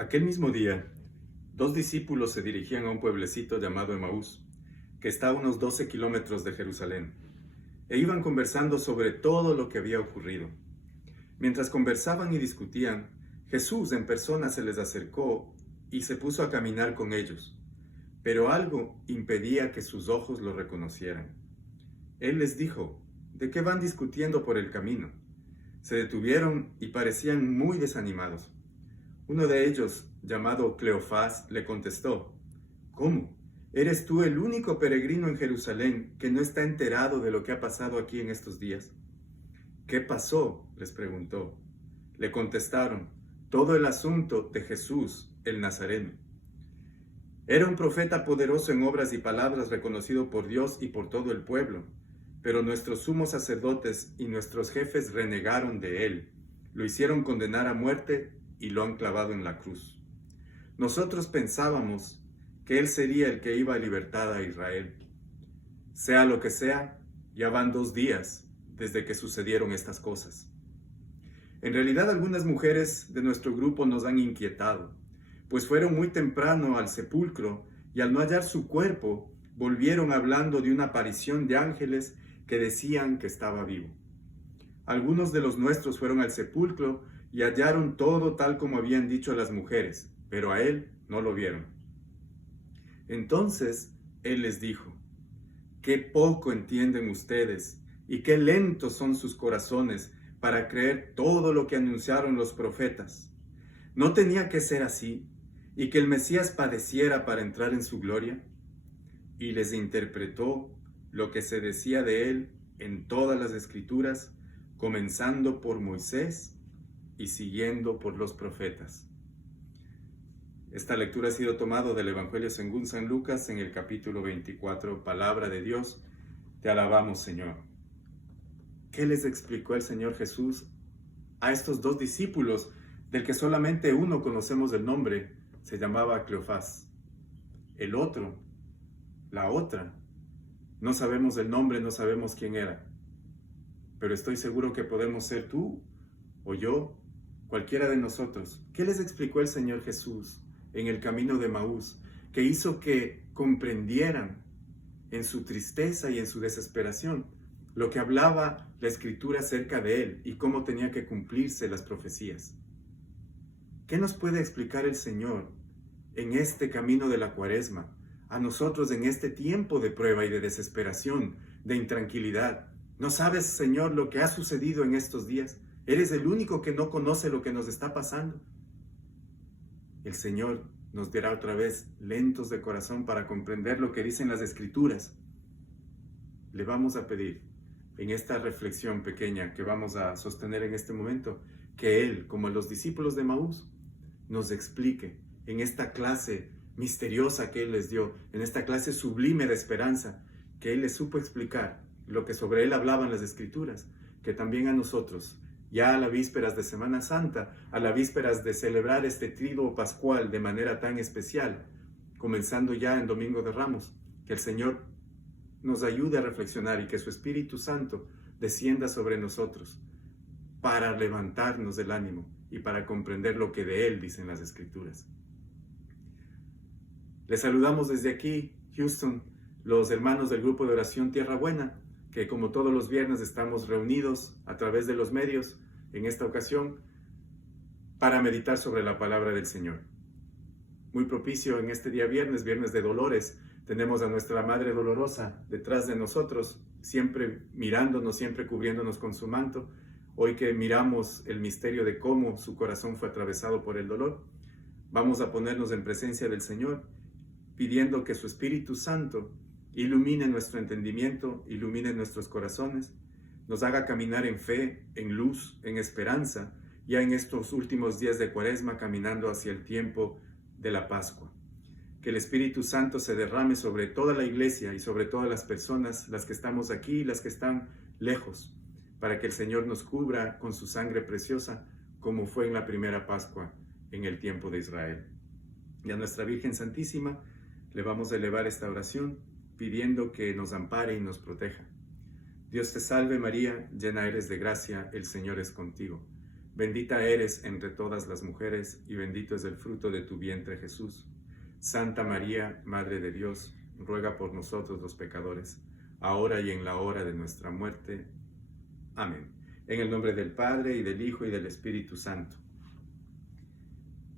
Aquel mismo día, dos discípulos se dirigían a un pueblecito llamado Emaús, que está a unos 12 kilómetros de Jerusalén, e iban conversando sobre todo lo que había ocurrido. Mientras conversaban y discutían, Jesús en persona se les acercó y se puso a caminar con ellos, pero algo impedía que sus ojos lo reconocieran. Él les dijo: ¿De qué van discutiendo por el camino? Se detuvieron y parecían muy desanimados. Uno de ellos, llamado Cleofás, le contestó: ¿Cómo? ¿Eres tú el único peregrino en Jerusalén que no está enterado de lo que ha pasado aquí en estos días? ¿Qué pasó?, les preguntó. Le contestaron: todo el asunto de Jesús, el Nazareno. Era un profeta poderoso en obras y palabras, reconocido por Dios y por todo el pueblo. Pero nuestros sumos sacerdotes y nuestros jefes renegaron de él, lo hicieron condenar a muerte y lo han clavado en la cruz. Nosotros pensábamos que él sería el que iba a libertar a Israel. Sea lo que sea, ya van 2 días desde que sucedieron estas cosas. En realidad, algunas mujeres de nuestro grupo nos han inquietado, pues fueron muy temprano al sepulcro y al no hallar su cuerpo, volvieron hablando de una aparición de ángeles que decían que estaba vivo. Algunos de los nuestros fueron al sepulcro y hallaron todo tal como habían dicho las mujeres, pero a él no lo vieron. Entonces él les dijo: qué poco entienden ustedes y qué lentos son sus corazones para creer todo lo que anunciaron los profetas. ¿No tenía que ser así y que el Mesías padeciera para entrar en su gloria? Y les interpretó lo que se decía de él en todas las Escrituras, comenzando por Moisés y siguiendo por los profetas. Esta lectura ha sido tomada del Evangelio según San Lucas en el capítulo 24, Palabra de Dios. Te alabamos, Señor. ¿Qué les explicó el Señor Jesús a estos 2 discípulos, del que solamente uno conocemos el nombre? Se llamaba Cleofás. El otro, la otra, no sabemos el nombre, no sabemos quién era. Pero estoy seguro que podemos ser tú o yo, cualquiera de nosotros. ¿Qué les explicó el Señor Jesús en el camino de Emaús, que hizo que comprendieran en su tristeza y en su desesperación lo que hablaba la Escritura acerca de él y cómo tenía que cumplirse las profecías? ¿Qué nos puede explicar el Señor en este camino de la Cuaresma, a nosotros en este tiempo de prueba y de desesperación, de intranquilidad? ¿No sabes, Señor, lo que ha sucedido en estos días? ¿Eres el único que no conoce lo que nos está pasando? El Señor nos dirá otra vez, lentos de corazón para comprender lo que dicen las Escrituras. Le vamos a pedir en esta reflexión pequeña que vamos a sostener en este momento, que Él, como los discípulos de Emaús, nos explique en esta clase misteriosa que Él les dio, en esta clase sublime de esperanza, que Él les supo explicar lo que sobre Él hablaban las Escrituras, que también a nosotros, ya a las vísperas de Semana Santa, a las vísperas de celebrar este triduo pascual de manera tan especial, comenzando ya en Domingo de Ramos, que el Señor nos ayude a reflexionar y que su Espíritu Santo descienda sobre nosotros para levantarnos del ánimo y para comprender lo que de Él dicen las Escrituras. Les saludamos desde aquí, Houston, los hermanos del grupo de oración Tierra Buena, que como todos los viernes estamos reunidos a través de los medios en esta ocasión para meditar sobre la palabra del Señor. Muy propicio en este día viernes, viernes de dolores, tenemos a nuestra Madre Dolorosa detrás de nosotros, siempre mirándonos, siempre cubriéndonos con su manto. Hoy que miramos el misterio de cómo su corazón fue atravesado por el dolor, vamos a ponernos en presencia del Señor, pidiendo que su Espíritu Santo ilumine nuestro entendimiento, ilumine nuestros corazones, nos haga caminar en fe, en luz, en esperanza, ya en estos últimos días de Cuaresma, caminando hacia el tiempo de la Pascua. Que el Espíritu Santo se derrame sobre toda la iglesia y sobre todas las personas, las que estamos aquí y las que están lejos, para que el Señor nos cubra con su sangre preciosa, como fue en la primera Pascua en el tiempo de Israel. Y a nuestra Virgen Santísima le vamos a elevar esta oración, pidiendo que nos ampare y nos proteja. Dios te salve María, llena eres de gracia, el Señor es contigo. Bendita eres entre todas las mujeres, y bendito es el fruto de tu vientre, Jesús. Santa María, Madre de Dios, ruega por nosotros los pecadores, ahora y en la hora de nuestra muerte. Amén. En el nombre del Padre, y del Hijo, y del Espíritu Santo.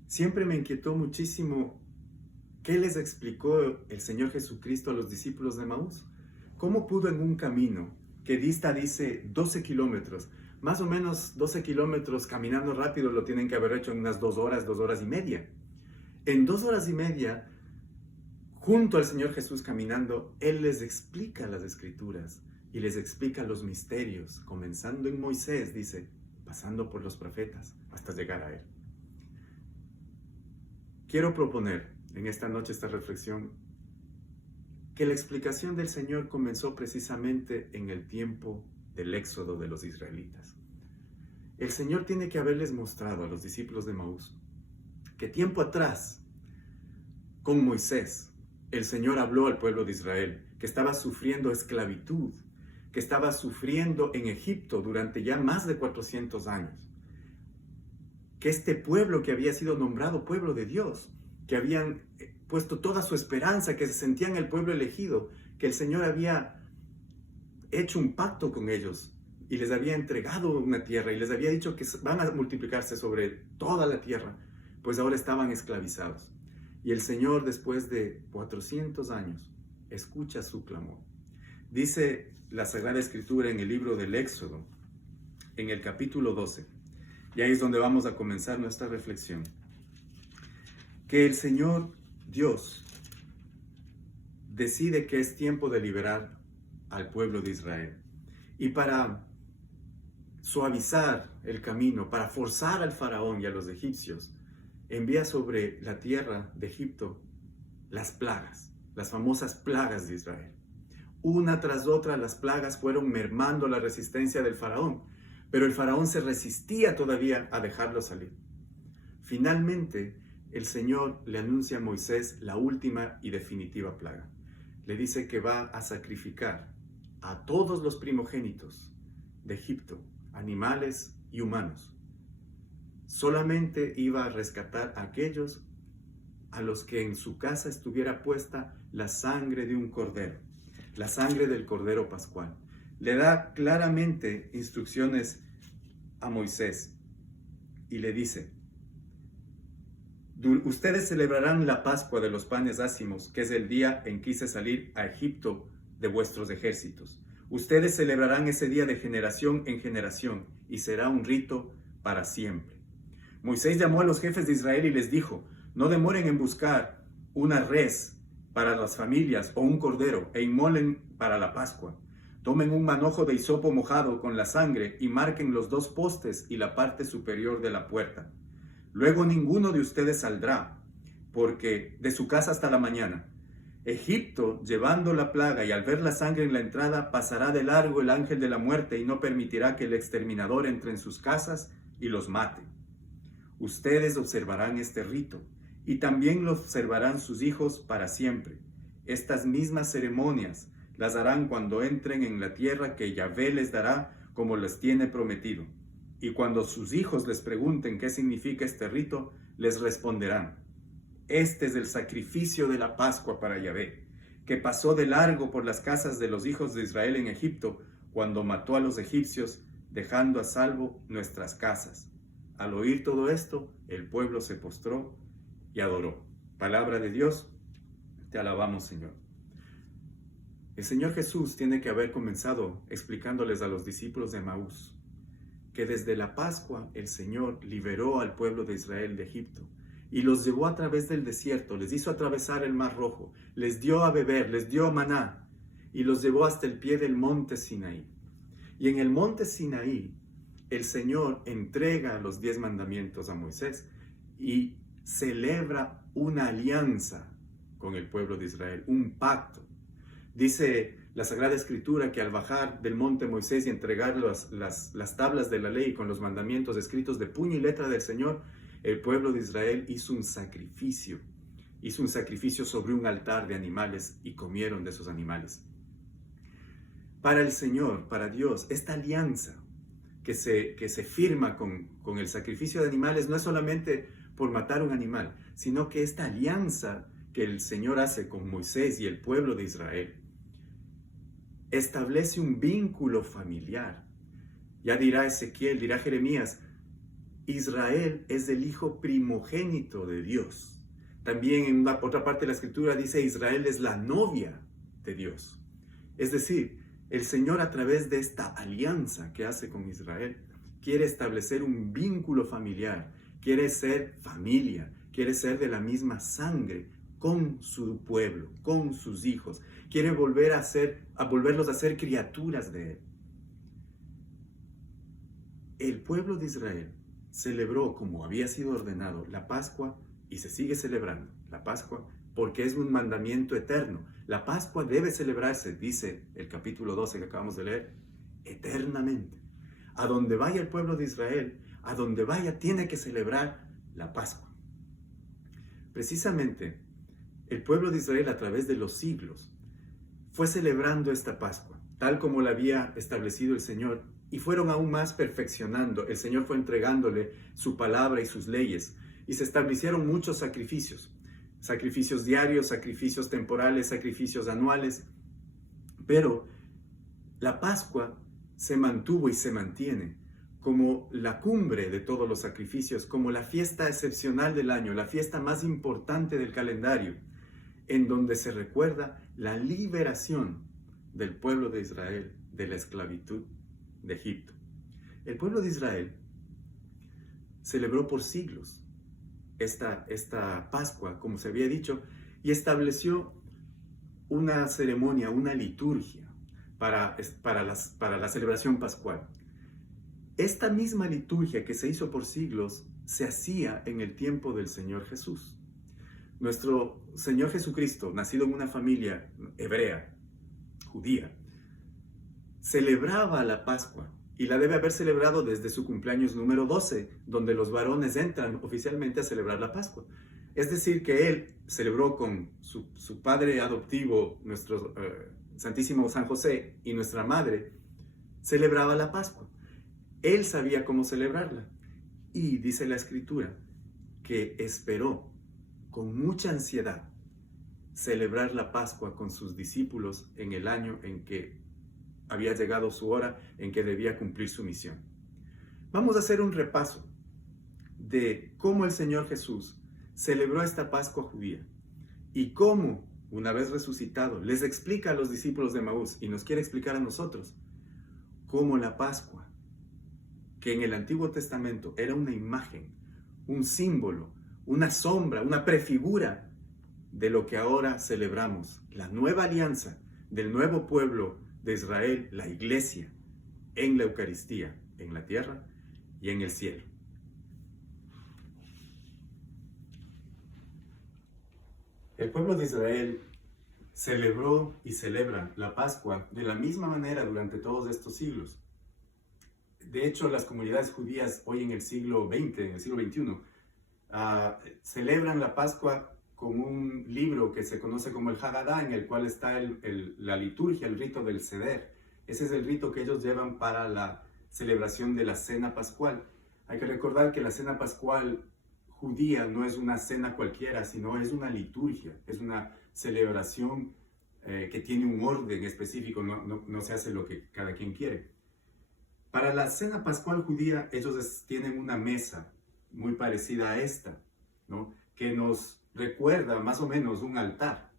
Siempre me inquietó muchísimo qué les explicó el Señor Jesucristo a los discípulos de Emaús. ¿Cómo pudo en un camino que dice 12 kilómetros, más o menos 12 kilómetros caminando rápido lo tienen que haber hecho en unas 2 horas y media? En 2 horas y media, junto al Señor Jesús caminando, Él les explica las Escrituras y les explica los misterios, comenzando en Moisés, dice, pasando por los profetas, hasta llegar a Él. Quiero proponer en esta noche esta reflexión, que la explicación del Señor comenzó precisamente en el tiempo del éxodo de los israelitas. El Señor tiene que haberles mostrado a los discípulos de Emaús que tiempo atrás, con Moisés, el Señor habló al pueblo de Israel, que estaba sufriendo esclavitud, que estaba sufriendo en Egipto durante ya más de 400 años. Que este pueblo que había sido nombrado pueblo de Dios, que habían puesto toda su esperanza, que se sentían el pueblo elegido, que el Señor había hecho un pacto con ellos y les había entregado una tierra y les había dicho que van a multiplicarse sobre toda la tierra, pues ahora estaban esclavizados. Y el Señor, después de 400 años, escucha su clamor. Dice la Sagrada Escritura en el libro del Éxodo, en el capítulo 12, y ahí es donde vamos a comenzar nuestra reflexión, que el Señor Dios decide que es tiempo de liberar al pueblo de Israel. Y para suavizar el camino, para forzar al faraón y a los egipcios, envía sobre la tierra de Egipto las plagas, las famosas plagas de Israel. Una tras otra las plagas fueron mermando la resistencia del faraón, pero el faraón se resistía todavía a dejarlo salir. Finalmente, el Señor le anuncia a Moisés la última y definitiva plaga. Le dice que va a sacrificar a todos los primogénitos de Egipto, animales y humanos. Solamente iba a rescatar a aquellos a los que en su casa estuviera puesta la sangre de un cordero, la sangre del cordero pascual. Le da claramente instrucciones a Moisés y le dice: ustedes celebrarán la Pascua de los panes ácimos, que es el día en que hice salir a Egipto de vuestros ejércitos. Ustedes celebrarán ese día de generación en generación, y será un rito para siempre. Moisés llamó a los jefes de Israel y les dijo: no demoren en buscar una res para las familias o un cordero, e inmolen para la Pascua. Tomen un manojo de hisopo mojado con la sangre y marquen los 2 postes y la parte superior de la puerta. Luego ninguno de ustedes saldrá, porque de su casa hasta la mañana. Egipto, llevando la plaga y al ver la sangre en la entrada, pasará de largo el ángel de la muerte y no permitirá que el exterminador entre en sus casas y los mate. Ustedes observarán este rito, y también lo observarán sus hijos para siempre. Estas mismas ceremonias las harán cuando entren en la tierra que Yahvé les dará como les tiene prometido. Y cuando sus hijos les pregunten qué significa este rito, les responderán: este es el sacrificio de la Pascua para Yahvé, que pasó de largo por las casas de los hijos de Israel en Egipto, cuando mató a los egipcios, dejando a salvo nuestras casas. Al oír todo esto, el pueblo se postró y adoró. Palabra de Dios, te alabamos, Señor. El Señor Jesús tiene que haber comenzado explicándoles a los discípulos de Emaús que desde la Pascua el Señor liberó al pueblo de Israel de Egipto y los llevó a través del desierto, les hizo atravesar el Mar Rojo, les dio a beber, les dio maná y los llevó hasta el pie del monte Sinaí. Y en el monte Sinaí el Señor entrega los 10 mandamientos a Moisés y celebra una alianza con el pueblo de Israel, un pacto. Dice la Sagrada Escritura que al bajar del monte Moisés y entregar las tablas de la ley con los mandamientos escritos de puño y letra del Señor, el pueblo de Israel hizo un sacrificio sobre un altar de animales y comieron de esos animales. Para el Señor, para Dios, esta alianza que se firma con el sacrificio de animales no es solamente por matar un animal, sino que esta alianza que el Señor hace con Moisés y el pueblo de Israel establece un vínculo familiar. Ya dirá Ezequiel, dirá Jeremías, Israel es el hijo primogénito de Dios. También en otra parte de la escritura dice Israel es la novia de Dios. Es decir, el Señor a través de esta alianza que hace con Israel quiere establecer un vínculo familiar, quiere ser familia, quiere ser de la misma sangre con su pueblo, con sus hijos. Quiere volverlos a ser criaturas de Él. El pueblo de Israel celebró, como había sido ordenado, la Pascua y se sigue celebrando la Pascua porque es un mandamiento eterno. La Pascua debe celebrarse, dice el capítulo 12 que acabamos de leer, eternamente. A donde vaya el pueblo de Israel, a donde vaya tiene que celebrar la Pascua. Precisamente, el pueblo de Israel a través de los siglos fue celebrando esta Pascua, tal como la había establecido el Señor, y fueron aún más perfeccionando. El Señor fue entregándole su palabra y sus leyes, y se establecieron muchos sacrificios diarios, sacrificios temporales, sacrificios anuales, pero la Pascua se mantuvo y se mantiene como la cumbre de todos los sacrificios, como la fiesta excepcional del año, la fiesta más importante del calendario, en donde se recuerda la liberación del pueblo de Israel de la esclavitud de Egipto. El pueblo de Israel celebró por siglos esta Pascua, como se había dicho, y estableció una ceremonia, una liturgia para la celebración pascual. Esta misma liturgia que se hizo por siglos se hacía en el tiempo del Señor Jesús. Nuestro Señor Jesucristo, nacido en una familia hebrea, judía, celebraba la Pascua y la debe haber celebrado desde su cumpleaños número 12, donde los varones entran oficialmente a celebrar la Pascua. Es decir, que él celebró con su padre adoptivo, nuestro Santísimo San José, y nuestra madre, celebraba la Pascua. Él sabía cómo celebrarla. Y dice la Escritura que esperó con mucha ansiedad celebrar la Pascua con sus discípulos en el año en que había llegado su hora, en que debía cumplir su misión. Vamos a hacer un repaso de cómo el Señor Jesús celebró esta Pascua judía y cómo, una vez resucitado, les explica a los discípulos de Emaús y nos quiere explicar a nosotros cómo la Pascua, que en el Antiguo Testamento era una imagen, un símbolo, una sombra, una prefigura de lo que ahora celebramos, la nueva alianza del nuevo pueblo de Israel, la iglesia, en la Eucaristía, en la tierra y en el cielo. El pueblo de Israel celebró y celebra la Pascua de la misma manera durante todos estos siglos. De hecho, las comunidades judías hoy en el siglo XX, en el siglo XXI, celebran la Pascua con un libro que se conoce como el Haggadah, en el cual está la liturgia, el rito del Seder. Ese es el rito que ellos llevan para la celebración de la cena pascual. Hay que recordar que la cena pascual judía no es una cena cualquiera, sino es una liturgia, es una celebración que tiene un orden específico, no se hace lo que cada quien quiere. Para la cena pascual judía, ellos tienen una mesa muy parecida a esta, ¿no? Que nos recuerda más o menos un altar.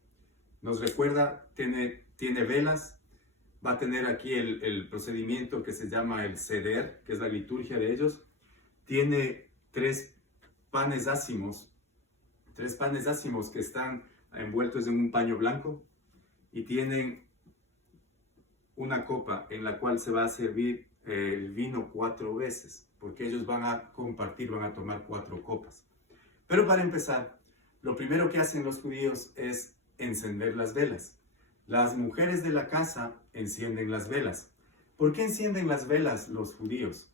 Nos recuerda, tiene velas, va a tener aquí el procedimiento que se llama el Seder, que es la liturgia de ellos. Tiene tres panes ácimos que están envueltos en un paño blanco y tienen una copa en la cual se va a servir el vino 4 veces, porque ellos van a compartir, van a tomar 4 copas. Pero para empezar, lo primero que hacen los judíos es encender las velas. Las mujeres de la casa encienden las velas. ¿Por qué encienden las velas los judíos?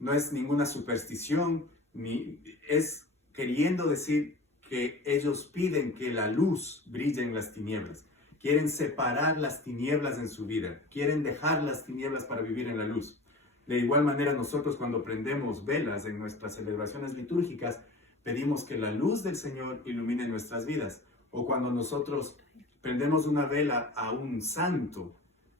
No es ninguna superstición, ni es queriendo decir que ellos piden que la luz brille en las tinieblas. Quieren separar las tinieblas en su vida. Quieren dejar las tinieblas para vivir en la luz. De igual manera, nosotros cuando prendemos velas en nuestras celebraciones litúrgicas, pedimos que la luz del Señor ilumine nuestras vidas. O cuando nosotros prendemos una vela a un santo,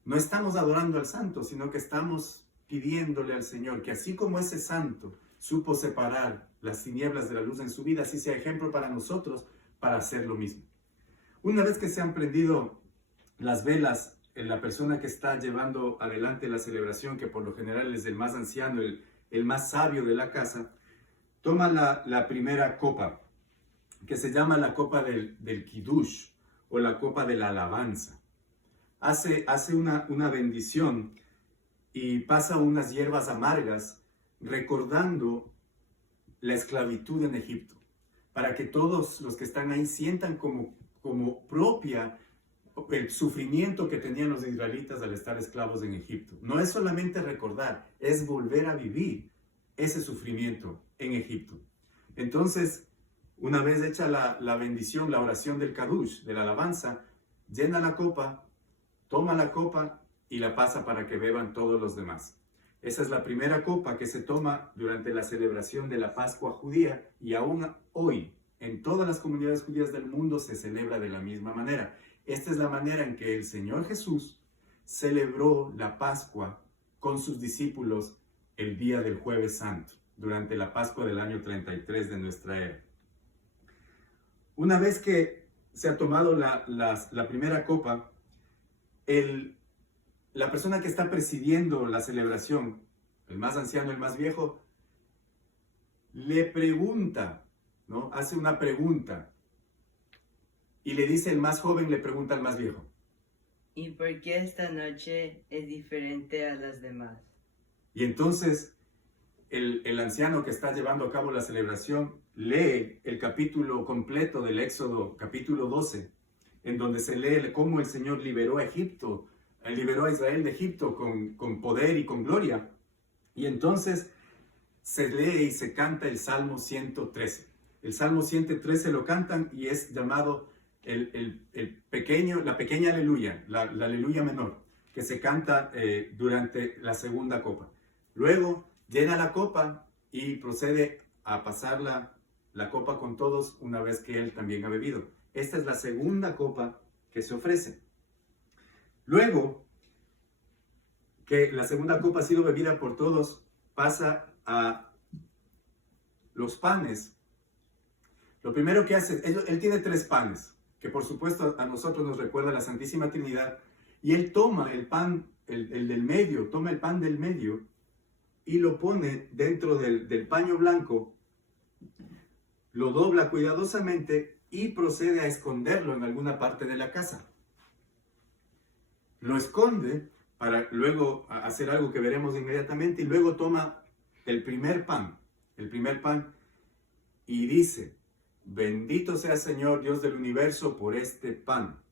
no estamos adorando al santo, sino que estamos pidiéndole al Señor que así como ese santo supo separar las tinieblas de la luz en su vida, así sea ejemplo para nosotros para hacer lo mismo. Una vez que se han prendido las velas, la persona que está llevando adelante la celebración, que por lo general es el más anciano, el más sabio de la casa, toma la primera copa, que se llama la copa del Kiddush, o la copa de la alabanza. Hace una bendición y pasa unas hierbas amargas, recordando la esclavitud en Egipto, para que todos los que están ahí sientan como propia el sufrimiento que tenían los israelitas al estar esclavos en Egipto. No es solamente recordar, es volver a vivir ese sufrimiento en Egipto. Entonces, una vez hecha la bendición, la oración del Kadush, de la alabanza, llena la copa, toma la copa y la pasa para que beban todos los demás. Esa es la primera copa que se toma durante la celebración de la Pascua judía, y aún hoy en todas las comunidades judías del mundo se celebra de la misma manera. Esta es la manera en que el Señor Jesús celebró la Pascua con sus discípulos el día del Jueves Santo, durante la Pascua del año 33 de nuestra era. Una vez que se ha tomado la primera copa, la persona que está presidiendo la celebración, el más anciano, el más viejo, le pregunta, ¿no? Hace una pregunta. Y le dice el más joven, le pregunta al más viejo. ¿Y por qué esta noche es diferente a las demás? Y entonces el anciano que está llevando a cabo la celebración lee el capítulo completo del Éxodo, capítulo 12, en donde se lee cómo el Señor liberó a Israel de Egipto con poder y con gloria. Y entonces se lee y se canta el Salmo 113. El Salmo 113 lo cantan y es llamado la pequeña aleluya, la aleluya menor, que se canta durante la segunda copa. Luego llena la copa y procede a pasar la copa con todos una vez que él también ha bebido. Esta es la segunda copa que se ofrece. Luego que la segunda copa ha sido bebida por todos, pasa a los panes. Lo primero que hace, él tiene 3 panes, que por supuesto a nosotros nos recuerda la Santísima Trinidad, y él toma el pan, el del medio, toma el pan del medio y lo pone dentro del paño blanco, lo dobla cuidadosamente y procede a esconderlo en alguna parte de la casa. Lo esconde para luego hacer algo que veremos inmediatamente, y luego toma el primer pan, y dice: bendito sea Señor Dios del universo por este pan,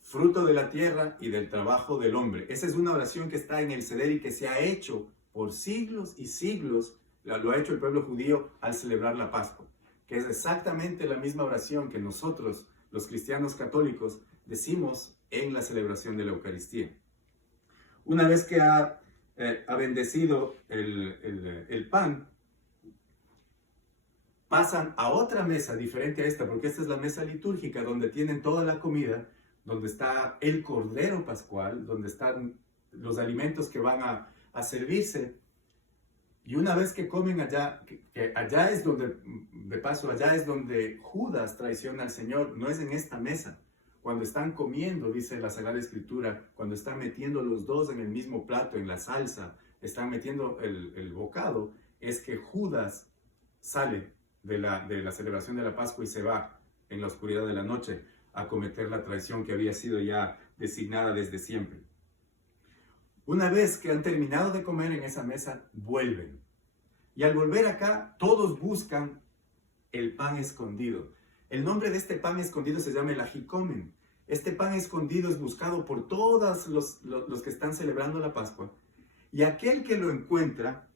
fruto de la tierra y del trabajo del hombre. Esa es una oración que está en el Seder y que se ha hecho por siglos y siglos, lo ha hecho el pueblo judío al celebrar la Pascua, que es exactamente la misma oración que nosotros, los cristianos católicos, decimos en la celebración de la Eucaristía. Una vez que ha bendecido el pan, pasan a otra mesa diferente a esta, porque esta es la mesa litúrgica donde tienen toda la comida, donde está el cordero pascual, donde están los alimentos que van a servirse. Y una vez que comen allá, que allá es donde, de paso, allá es donde Judas traiciona al Señor, no es en esta mesa. Cuando están comiendo, dice la Sagrada Escritura, cuando están metiendo los dos en el mismo plato, en la salsa, están metiendo el bocado, es que Judas sale de la celebración de la Pascua y se va en la oscuridad de la noche a cometer la traición que había sido ya designada desde siempre. Una vez que han terminado de comer en esa mesa, vuelven. Y al volver acá, todos buscan el pan escondido. El nombre de este pan escondido se llama el ajicomen. Este pan escondido es buscado por todos los que están celebrando la Pascua. Y aquel que lo encuentra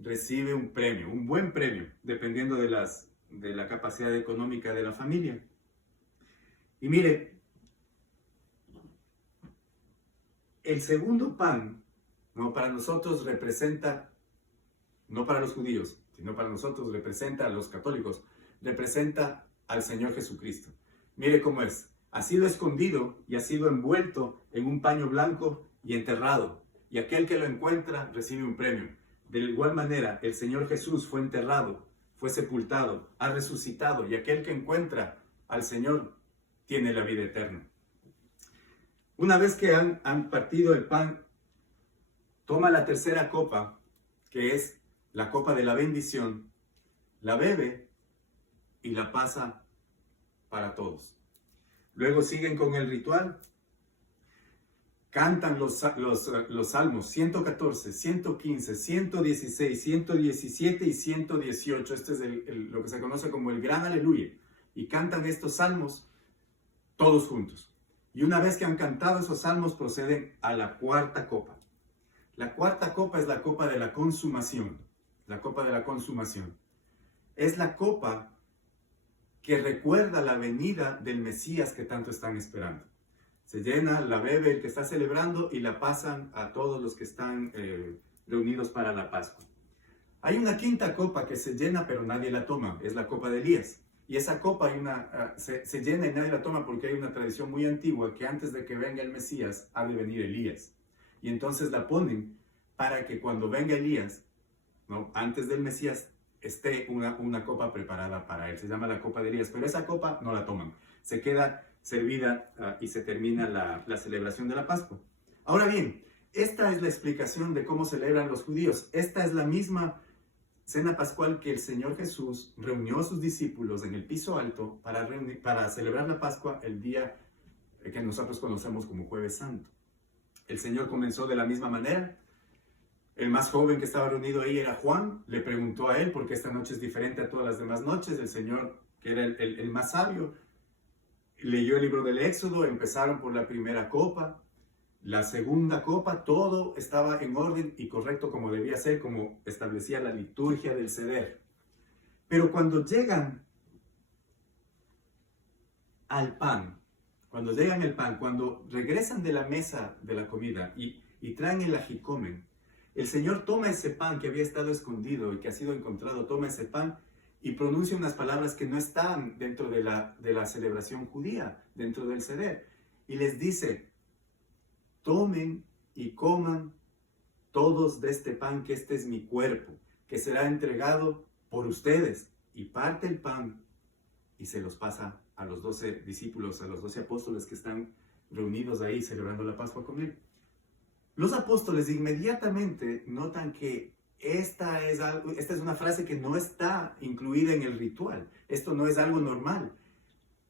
recibe un premio, un buen premio, dependiendo de la capacidad económica de la familia. Y mire, el segundo pan, ¿no? Para nosotros representa, no para los judíos, sino para nosotros representa a los católicos, representa al Señor Jesucristo. Mire cómo es. Ha sido escondido y ha sido envuelto en un paño blanco y enterrado. Y aquel que lo encuentra recibe un premio. De igual manera, el Señor Jesús fue enterrado, fue sepultado, ha resucitado. Y aquel que encuentra al Señor tiene la vida eterna. Una vez que han partido el pan, toma la tercera copa, que es la copa de la bendición, la bebe y la pasa para todos. Luego siguen con el ritual, cantan los salmos 114, 115, 116, 117 y 118. Este es lo que se conoce como el gran aleluya. Y cantan estos salmos todos juntos. Y una vez que han cantado esos salmos, proceden a la cuarta copa. La cuarta copa es la copa de la consumación. La copa de la consumación. Es la copa que recuerda la venida del Mesías que tanto están esperando. Se llena, la bebe el que está celebrando y la pasan a todos los que están reunidos para la Pascua. Hay una quinta copa que se llena pero nadie la toma, es la copa de Elías. Y esa copa se llena y nadie la toma porque hay una tradición muy antigua que antes de que venga el Mesías ha de venir Elías. Y entonces la ponen para que cuando venga Elías, ¿no?, antes del Mesías, esté una copa preparada para él. Se llama la copa de Elías, pero esa copa no la toman. Se queda servida y se termina la celebración de la Pascua. Ahora bien, esta es la explicación de cómo celebran los judíos. Esta es la misma cena pascual que el Señor Jesús reunió a sus discípulos en el piso alto para celebrar la Pascua el día que nosotros conocemos como Jueves Santo. El Señor comenzó de la misma manera. El más joven que estaba reunido ahí era Juan. Le preguntó a él por qué esta noche es diferente a todas las demás noches. El Señor, que era el más sabio, leyó el libro del Éxodo. Empezaron por la primera copa. La segunda copa, todo estaba en orden y correcto como debía ser, como establecía la liturgia del Seder. Pero cuando llegan al pan, cuando regresan de la mesa de la comida y traen el ajicomen, el Señor toma ese pan que había estado escondido y que ha sido encontrado, toma ese pan y pronuncia unas palabras que no están dentro de la celebración judía, dentro del Seder. Y les dice: tomen y coman todos de este pan, que este es mi cuerpo, que será entregado por ustedes. Y parte el pan y se los pasa a los 12 discípulos, a los 12 apóstoles que están reunidos ahí celebrando la Pascua con él. Los apóstoles inmediatamente notan que esta es una frase que no está incluida en el ritual. Esto no es algo normal.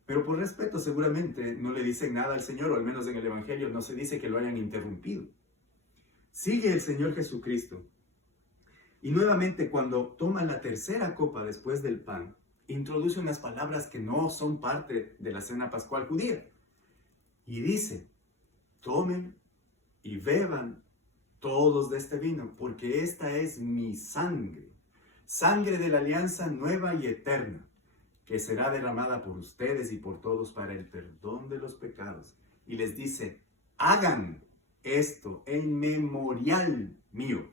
Pero por respeto seguramente no le dicen nada al Señor, o al menos en el Evangelio no se dice que lo hayan interrumpido. Sigue el Señor Jesucristo. Y nuevamente cuando toma la tercera copa después del pan, introduce unas palabras que no son parte de la cena pascual judía. Y dice: tomen y beban todos de este vino, porque esta es mi sangre, sangre de la alianza nueva y eterna, que será derramada por ustedes y por todos para el perdón de los pecados. Y les dice: hagan esto en memorial mío.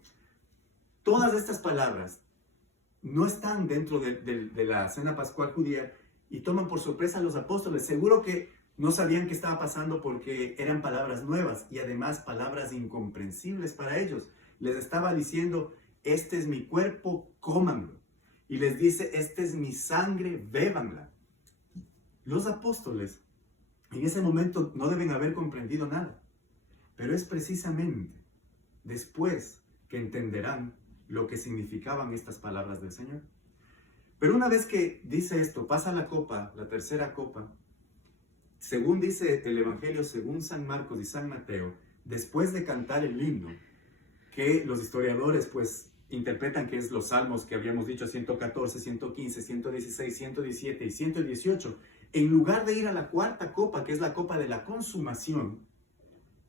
Todas estas palabras no están dentro de la cena pascual judía y toman por sorpresa a los apóstoles. Seguro que no sabían qué estaba pasando porque eran palabras nuevas y además palabras incomprensibles para ellos. Les estaba diciendo: este es mi cuerpo, cómanlo. Y les dice: esta es mi sangre, bébanla. Los apóstoles en ese momento no deben haber comprendido nada. Pero es precisamente después que entenderán lo que significaban estas palabras del Señor. Pero una vez que dice esto, pasa la copa, la tercera copa, según dice el Evangelio, según San Marcos y San Mateo, después de cantar el himno, que los historiadores pues interpretan que es los salmos que habíamos dicho, 114, 115, 116, 117 y 118, en lugar de ir a la cuarta copa, que es la copa de la consumación,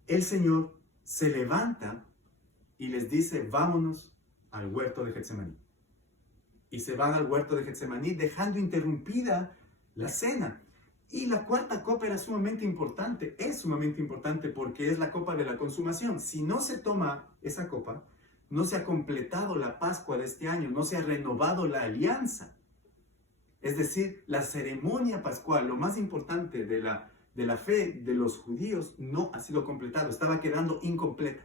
el Señor se levanta y les dice: vámonos al huerto de Getsemaní. Y se van al huerto de Getsemaní dejando interrumpida la cena. Y la cuarta copa era sumamente importante, es sumamente importante porque es la copa de la consumación. Si no se toma esa copa, no se ha completado la Pascua de este año, no se ha renovado la alianza. Es decir, la ceremonia pascual, lo más importante de la fe de los judíos, no ha sido completado, estaba quedando incompleta.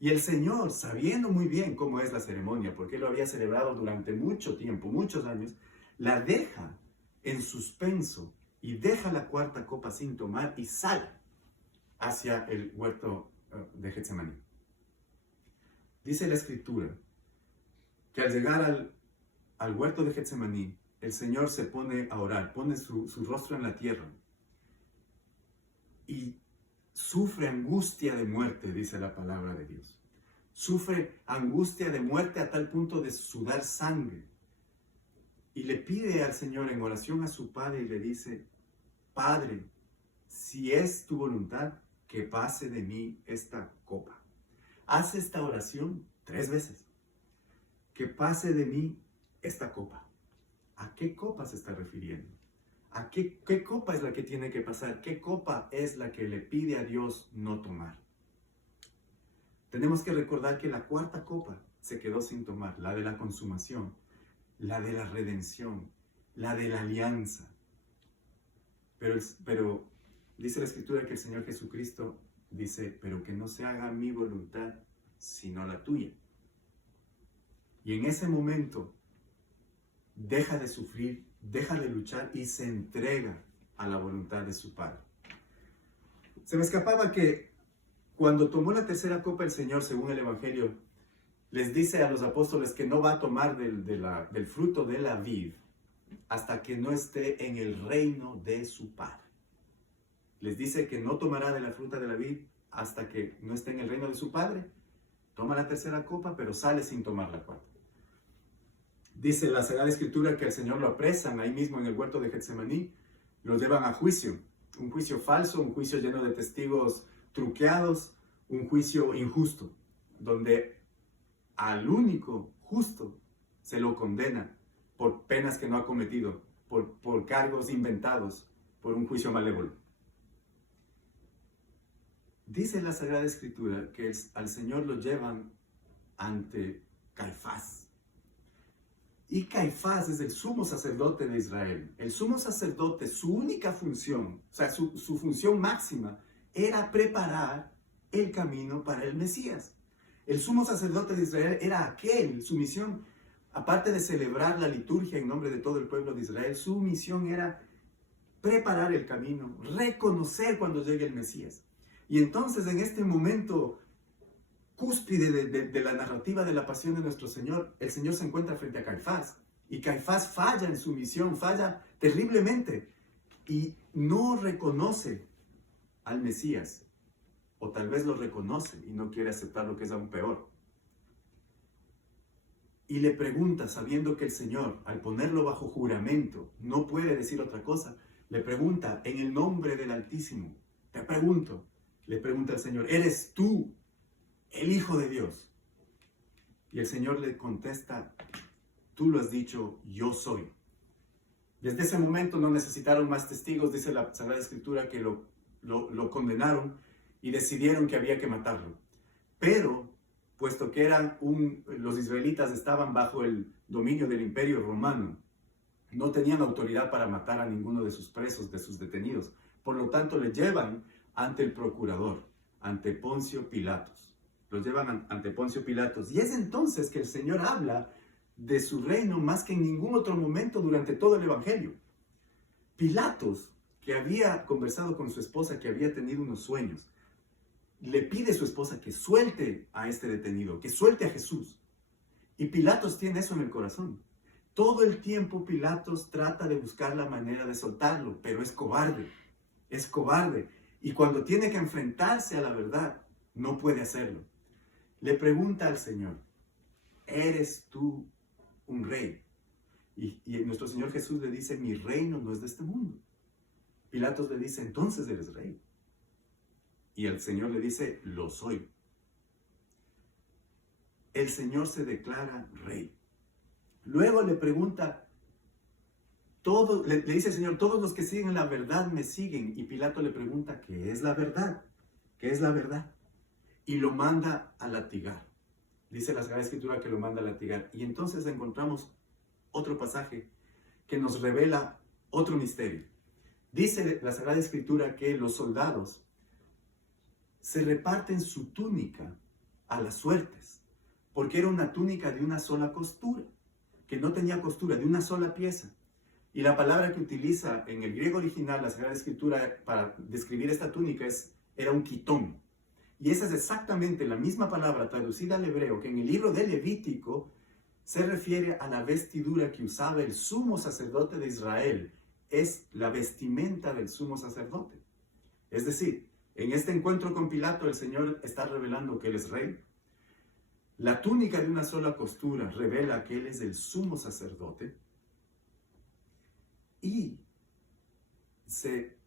Y el Señor, sabiendo muy bien cómo es la ceremonia, porque Él lo había celebrado durante mucho tiempo, muchos años, la deja en suspenso y deja la cuarta copa sin tomar y sale hacia el huerto de Getsemaní. Dice la Escritura que al llegar al huerto de Getsemaní, el Señor se pone a orar, pone su rostro en la tierra y sufre angustia de muerte, dice la palabra de Dios. Sufre angustia de muerte a tal punto de sudar sangre. Y le pide al Señor en oración a su Padre y le dice: Padre, si es tu voluntad, que pase de mí esta copa. Hace esta oración 3 veces. Que pase de mí esta copa. ¿A qué copa se está refiriendo? ¿A qué copa es la que tiene que pasar? ¿Qué copa es la que le pide a Dios no tomar? Tenemos que recordar que la cuarta copa se quedó sin tomar, la de la consumación, la de la redención, la de la alianza. Pero dice la Escritura que el Señor Jesucristo dice: pero que no se haga mi voluntad, sino la tuya. Y en ese momento deja de sufrir, deja de luchar y se entrega a la voluntad de su Padre. Se me escapaba que cuando tomó la tercera copa el Señor, según el Evangelio, les dice a los apóstoles que no va a tomar del fruto de la vid hasta que no esté en el reino de su Padre. Les dice que no tomará de la fruta de la vid hasta que no esté en el reino de su Padre. Toma la tercera copa, pero sale sin tomar la cuarta. Dice la Sagrada Escritura que al Señor lo apresan ahí mismo en el huerto de Getsemaní, lo llevan a juicio, un juicio falso, un juicio lleno de testigos truqueados, un juicio injusto, donde al único justo se lo condena por penas que no ha cometido, por cargos inventados, por un juicio malévolo. Dice la Sagrada Escritura que al Señor lo llevan ante Caifás. Y Caifás es el sumo sacerdote de Israel. El sumo sacerdote, su única función, o sea, su función máxima, era preparar el camino para el Mesías. El sumo sacerdote de Israel era aquel, su misión, aparte de celebrar la liturgia en nombre de todo el pueblo de Israel, su misión era preparar el camino, reconocer cuando llegue el Mesías. Y entonces en este momento cúspide de la narrativa de la pasión de nuestro Señor, el Señor se encuentra frente a Caifás. Y Caifás falla en su misión, falla terriblemente. Y no reconoce al Mesías. O tal vez lo reconoce y no quiere aceptar lo que es aún peor. Y le pregunta, sabiendo que el Señor, al ponerlo bajo juramento, no puede decir otra cosa, le pregunta, en el nombre del Altísimo, te pregunto, le pregunta al Señor, ¿eres tú el Hijo de Dios? Y el Señor le contesta, tú lo has dicho, yo soy. Desde ese momento no necesitaron más testigos, dice la Sagrada Escritura, que lo condenaron y decidieron que había que matarlo. Pero, puesto que los israelitas estaban bajo el dominio del Imperio Romano, no tenían autoridad para matar a ninguno de sus presos, de sus detenidos. Por lo tanto, le llevan ante el procurador, ante Poncio Pilatos. Los llevan ante Poncio Pilatos. Y es entonces que el Señor habla de su reino más que en ningún otro momento durante todo el Evangelio. Pilatos, que había conversado con su esposa, que había tenido unos sueños, le pide a su esposa que suelte a este detenido, que suelte a Jesús. Y Pilatos tiene eso en el corazón. Todo el tiempo Pilatos trata de buscar la manera de soltarlo, pero es cobarde. Es cobarde. Y cuando tiene que enfrentarse a la verdad, no puede hacerlo. Le pregunta al Señor, ¿eres tú un rey? Y nuestro Señor Jesús le dice, mi reino no es de este mundo. Pilatos le dice, entonces eres rey. Y el Señor le dice, lo soy. El Señor se declara rey. Luego le pregunta, le dice el Señor, todos los que siguen la verdad me siguen. Y Pilato le pregunta, ¿qué es la verdad? ¿Qué es la verdad? Y lo manda a latigar. Dice la Sagrada Escritura que lo manda a latigar. Y entonces encontramos otro pasaje que nos revela otro misterio. Dice la Sagrada Escritura que los soldados se reparten su túnica a las suertes, porque era una túnica de una sola costura, que no tenía costura, de una sola pieza. Y la palabra que utiliza en el griego original la Sagrada Escritura para describir esta túnica era un quitón. Y esa es exactamente la misma palabra traducida al hebreo que en el libro de Levítico se refiere a la vestidura que usaba el sumo sacerdote de Israel. Es la vestimenta del sumo sacerdote. Es decir, en este encuentro con Pilato el Señor está revelando que Él es rey. La túnica de una sola costura revela que Él es el sumo sacerdote. Y se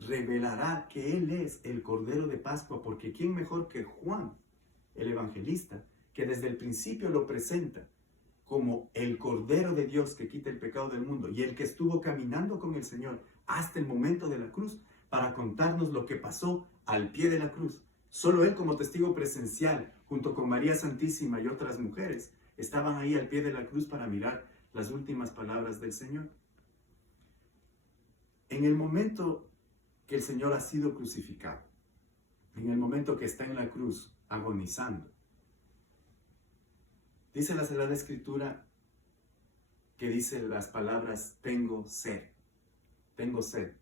revelará que Él es el Cordero de Pascua, porque ¿quién mejor que Juan, el evangelista, que desde el principio lo presenta como el Cordero de Dios que quita el pecado del mundo y el que estuvo caminando con el Señor hasta el momento de la cruz para contarnos lo que pasó al pie de la cruz? Solo Él, como testigo presencial, junto con María Santísima y otras mujeres, estaban ahí al pie de la cruz para mirar las últimas palabras del Señor. En el momento que el Señor ha sido crucificado, en el momento que está en la cruz agonizando, dice la Sagrada Escritura que dice las palabras, tengo sed, tengo sed.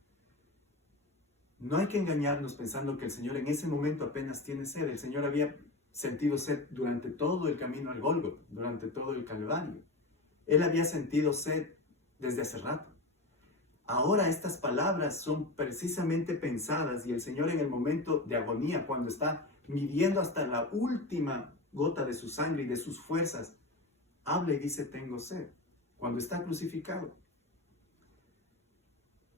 No hay que engañarnos pensando que el Señor en ese momento apenas tiene sed. El Señor había sentido sed durante todo el camino al Gólgota, durante todo el Calvario. Él había sentido sed desde hace rato. Ahora estas palabras son precisamente pensadas y el Señor en el momento de agonía, cuando está midiendo hasta la última gota de su sangre y de sus fuerzas, habla y dice, tengo sed, cuando está crucificado.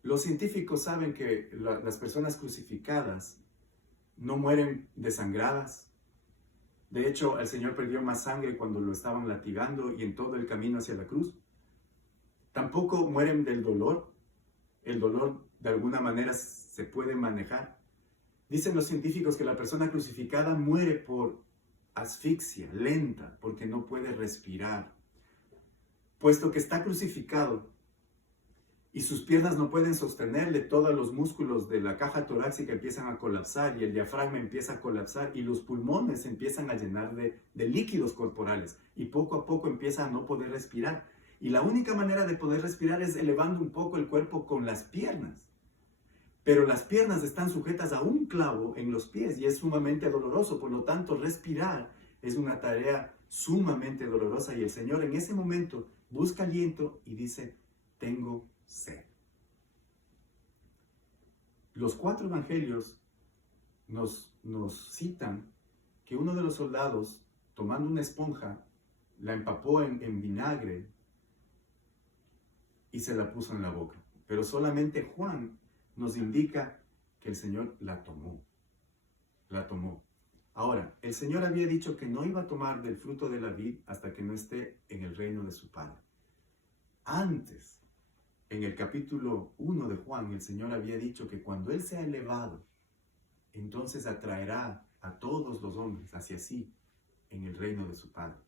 Los científicos saben que las personas crucificadas no mueren desangradas. De hecho, el Señor perdió más sangre cuando lo estaban latigando y en todo el camino hacia la cruz. Tampoco mueren del dolor. El dolor de alguna manera se puede manejar. Dicen los científicos que la persona crucificada muere por asfixia lenta, porque no puede respirar. Puesto que está crucificado y sus piernas no pueden sostenerle, todos los músculos de la caja torácica empiezan a colapsar y el diafragma empieza a colapsar y los pulmones empiezan a llenar de líquidos corporales y poco a poco empieza a no poder respirar. Y la única manera de poder respirar es elevando un poco el cuerpo con las piernas. Pero las piernas están sujetas a un clavo en los pies y es sumamente doloroso. Por lo tanto, respirar es una tarea sumamente dolorosa. Y el Señor en ese momento busca aliento y dice, tengo sed. Los 4 evangelios nos citan que uno de los soldados, tomando una esponja, la empapó en vinagre y se la puso en la boca. Pero solamente Juan nos indica que el Señor la tomó. La tomó. Ahora, el Señor había dicho que no iba a tomar del fruto de la vid hasta que no esté en el reino de su Padre. Antes, en el capítulo 1 de Juan, el Señor había dicho que cuando Él sea elevado, entonces atraerá a todos los hombres hacia sí en el reino de su Padre.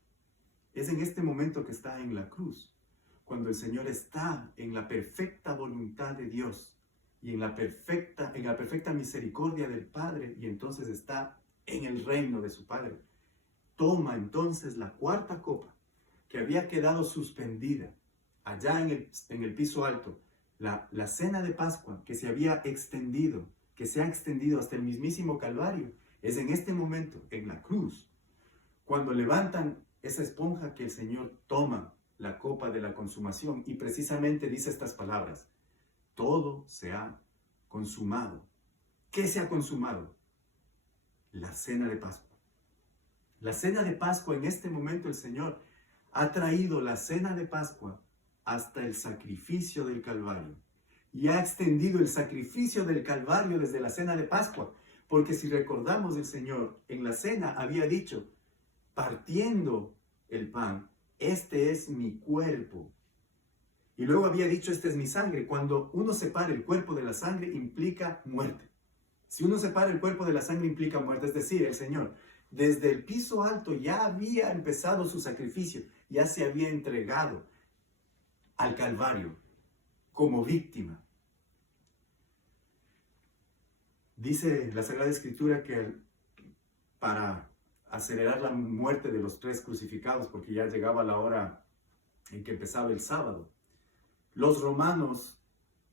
Es en este momento que está en la cruz, cuando el Señor está en la perfecta voluntad de Dios y en la perfecta misericordia del Padre, y entonces está en el reino de su Padre. Toma entonces la 4ª copa que había quedado suspendida allá en el piso alto, la cena de Pascua que se había extendido, que se ha extendido hasta el mismísimo Calvario. Es en este momento, en la cruz, cuando levantan esa esponja, que el Señor toma la copa de la consumación y precisamente dice estas palabras: todo se ha consumado. ¿Qué se ha consumado? La cena de Pascua. La cena de Pascua, en este momento el Señor ha traído la cena de Pascua hasta el sacrificio del Calvario y ha extendido el sacrificio del Calvario desde la cena de Pascua, porque si recordamos, el Señor en la cena había dicho, partiendo el pan, este es mi cuerpo. Y luego había dicho, esta es mi sangre. Cuando uno separa el cuerpo de la sangre, implica muerte. Si uno separa el cuerpo de la sangre, implica muerte. Es decir, el Señor, desde el piso alto, ya había empezado su sacrificio, ya se había entregado al Calvario como víctima. Dice la Sagrada Escritura que para acelerar la muerte de los 3 crucificados, porque ya llegaba la hora en que empezaba el sábado, los romanos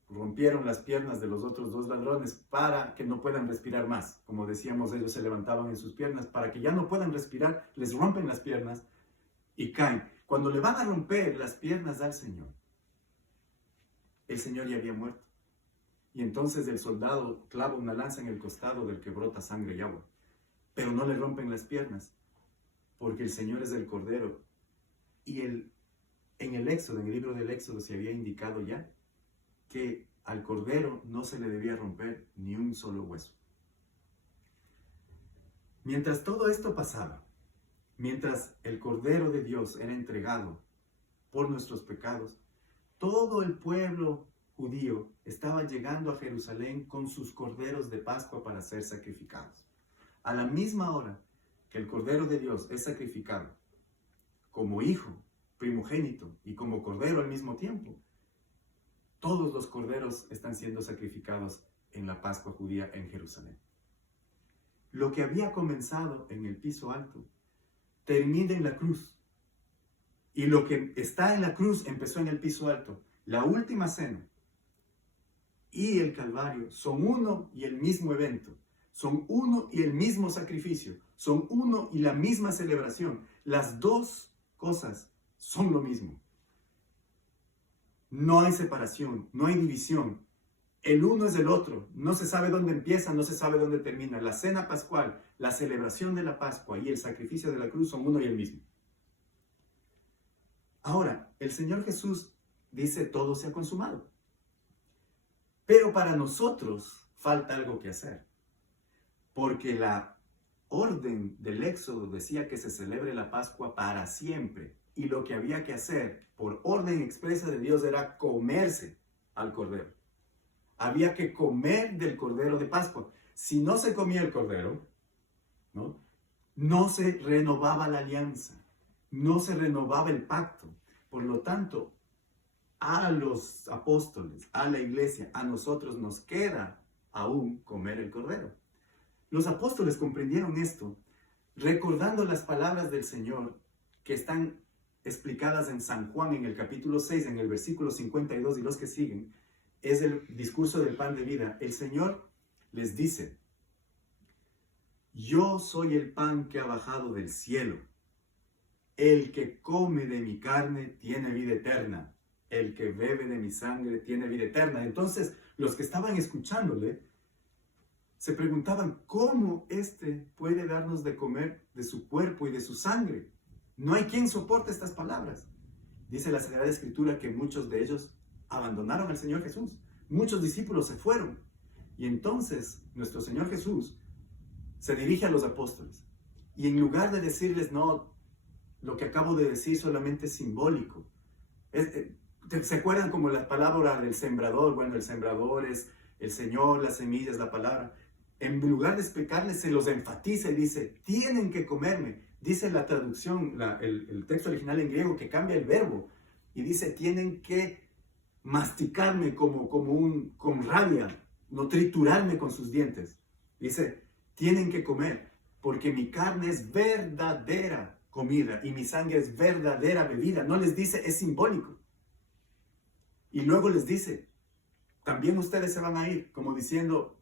rompieron las piernas de los otros 2 ladrones para que no puedan respirar más. Como decíamos, ellos se levantaban en sus piernas. Para que ya no puedan respirar, les rompen las piernas y caen. Cuando le van a romper las piernas al Señor, el Señor ya había muerto. Y entonces el soldado clava una lanza en el costado del que brota sangre y agua. Pero no le rompen las piernas, porque el Señor es el Cordero. Y en el Éxodo, en el libro del Éxodo, se había indicado ya que al Cordero no se le debía romper ni un solo hueso. Mientras todo esto pasaba, mientras el Cordero de Dios era entregado por nuestros pecados, todo el pueblo judío estaba llegando a Jerusalén con sus corderos de Pascua para ser sacrificados. A la misma hora que el Cordero de Dios es sacrificado como hijo primogénito y como cordero al mismo tiempo, todos los corderos están siendo sacrificados en la Pascua judía en Jerusalén. Lo que había comenzado en el piso alto termina en la cruz. Y lo que está en la cruz empezó en el piso alto. La última cena y el Calvario son uno y el mismo evento. Son uno y el mismo sacrificio. Son uno y la misma celebración. Las 2 cosas son lo mismo. No hay separación, no hay división. El uno es el otro. No se sabe dónde empieza, no se sabe dónde termina. La cena pascual, la celebración de la Pascua y el sacrificio de la cruz son uno y el mismo. Ahora, el Señor Jesús dice, todo se ha consumado. Pero para nosotros falta algo que hacer. Porque la orden del Éxodo decía que se celebre la Pascua para siempre. Y lo que había que hacer por orden expresa de Dios era comerse al Cordero. Había que comer del Cordero de Pascua. Si no se comía el Cordero, no se renovaba la alianza, no se renovaba el pacto. Por lo tanto, a los apóstoles, a la iglesia, a nosotros nos queda aún comer el Cordero. Los apóstoles comprendieron esto, recordando las palabras del Señor que están explicadas en San Juan en el capítulo 6, en el versículo 52 y los que siguen. Es el discurso del pan de vida. El Señor les dice, yo soy el pan que ha bajado del cielo. El que come de mi carne tiene vida eterna. El que bebe de mi sangre tiene vida eterna. Entonces, los que estaban escuchándole se preguntaban, ¿cómo éste puede darnos de comer de su cuerpo y de su sangre? No hay quien soporte estas palabras. Dice la Sagrada Escritura que muchos de ellos abandonaron al Señor Jesús. Muchos discípulos se fueron. Y entonces nuestro Señor Jesús se dirige a los apóstoles. Y en lugar de decirles, no, lo que acabo de decir solamente es simbólico. ¿Se acuerdan como la palabra del sembrador? Bueno, el sembrador es el Señor, las semillas, la palabra. En lugar de explicarles, se los enfatiza y dice, tienen que comerme. Dice la traducción, el texto original en griego, que cambia el verbo. Y dice, tienen que masticarme con rabia, no triturarme con sus dientes. Dice, tienen que comer, porque mi carne es verdadera comida y mi sangre es verdadera bebida. No les dice, es simbólico. Y luego les dice, también ustedes se van a ir, como diciendo,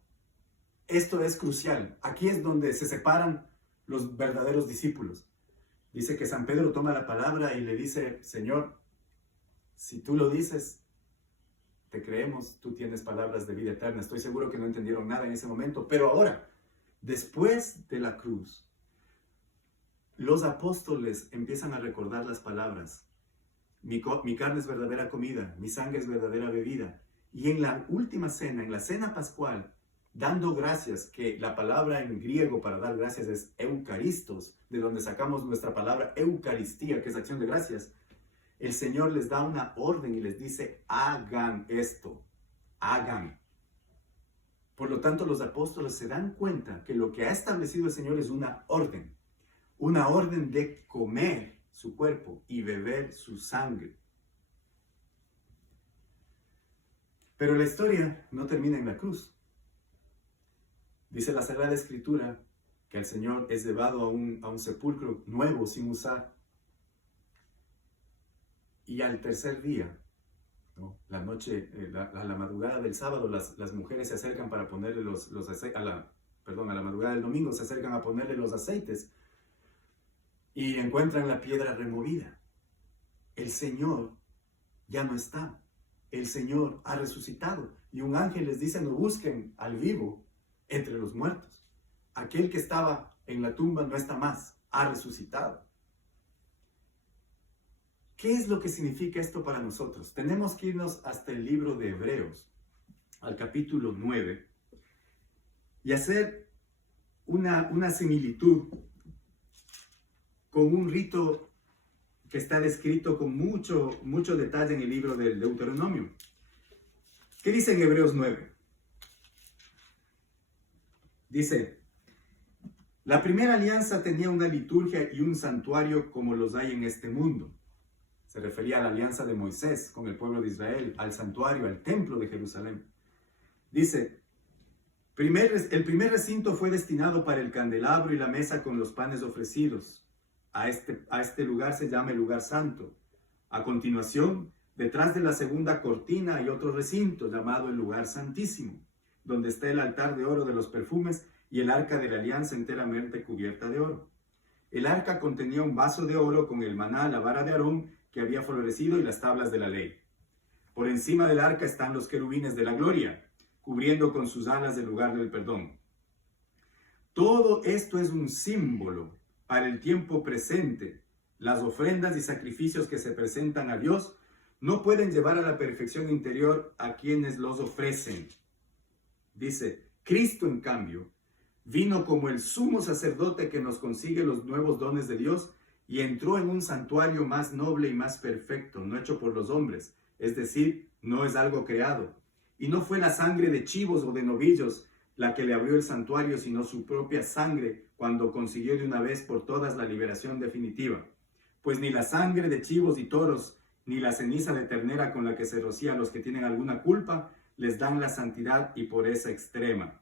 esto es crucial. Aquí es donde se separan los verdaderos discípulos. Dice que San Pedro toma la palabra y le dice, Señor, si tú lo dices, te creemos, tú tienes palabras de vida eterna. Estoy seguro que no entendieron nada en ese momento, pero ahora, después de la cruz, los apóstoles empiezan a recordar las palabras. Mi carne es verdadera comida, mi sangre es verdadera bebida. Y en la última cena, en la cena pascual, dando gracias, que la palabra en griego para dar gracias es eucaristos, de donde sacamos nuestra palabra eucaristía, que es acción de gracias. El Señor les da una orden y les dice, hagan esto, hagan. Por lo tanto, los apóstoles se dan cuenta que lo que ha establecido el Señor es una orden de comer su cuerpo y beber su sangre. Pero la historia no termina en la cruz. Dice la Sagrada Escritura que el Señor es llevado a un sepulcro nuevo, sin usar. Y al tercer día, ¿no? La noche, a la madrugada del sábado, las mujeres se acercan para ponerle los aceites, a la madrugada del domingo se acercan a ponerle los aceites y encuentran la piedra removida. El Señor ya no está. El Señor ha resucitado. Y un ángel les dice, no busquen al vivo entre los muertos. Aquel que estaba en la tumba no está más, ha resucitado. ¿Qué es lo que significa esto para nosotros? Tenemos que irnos hasta el libro de Hebreos, al capítulo 9, y hacer una similitud con un rito que está descrito con mucho detalle en el libro del Deuteronomio. ¿Qué dice en Hebreos 9? Dice, la primera alianza tenía una liturgia y un santuario como los hay en este mundo. Se refería a la alianza de Moisés con el pueblo de Israel, al santuario, al templo de Jerusalén. Dice, el primer recinto fue destinado para el candelabro y la mesa con los panes ofrecidos. A este lugar se llama el lugar santo. A continuación, detrás de la segunda cortina hay otro recinto llamado el lugar santísimo, donde está el altar de oro de los perfumes y el arca de la alianza enteramente cubierta de oro. El arca contenía un vaso de oro con el maná, la vara de Aarón, que había florecido, y las tablas de la ley. Por encima del arca están los querubines de la gloria, cubriendo con sus alas el lugar del perdón. Todo esto es un símbolo para el tiempo presente. Las ofrendas y sacrificios que se presentan a Dios no pueden llevar a la perfección interior a quienes los ofrecen. Dice, Cristo, en cambio, vino como el sumo sacerdote que nos consigue los nuevos dones de Dios y entró en un santuario más noble y más perfecto, no hecho por los hombres, es decir, no es algo creado. Y no fue la sangre de chivos o de novillos la que le abrió el santuario, sino su propia sangre, cuando consiguió de una vez por todas la liberación definitiva. Pues ni la sangre de chivos y toros, ni la ceniza de ternera con la que se rocía a los que tienen alguna culpa, les dan la santidad y pureza extrema.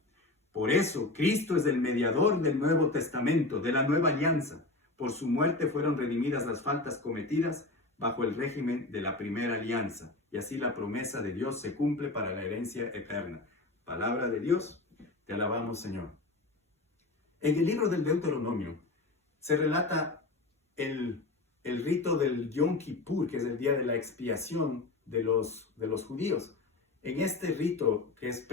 Por eso, Cristo es el mediador del Nuevo Testamento, de la nueva alianza. Por su muerte fueron redimidas las faltas cometidas bajo el régimen de la primera alianza. Y así la promesa de Dios se cumple para la herencia eterna. Palabra de Dios, te alabamos, Señor. En el libro del Deuteronomio se relata el rito del Yom Kippur, que es el día de la expiación de los judíos. En este rito que es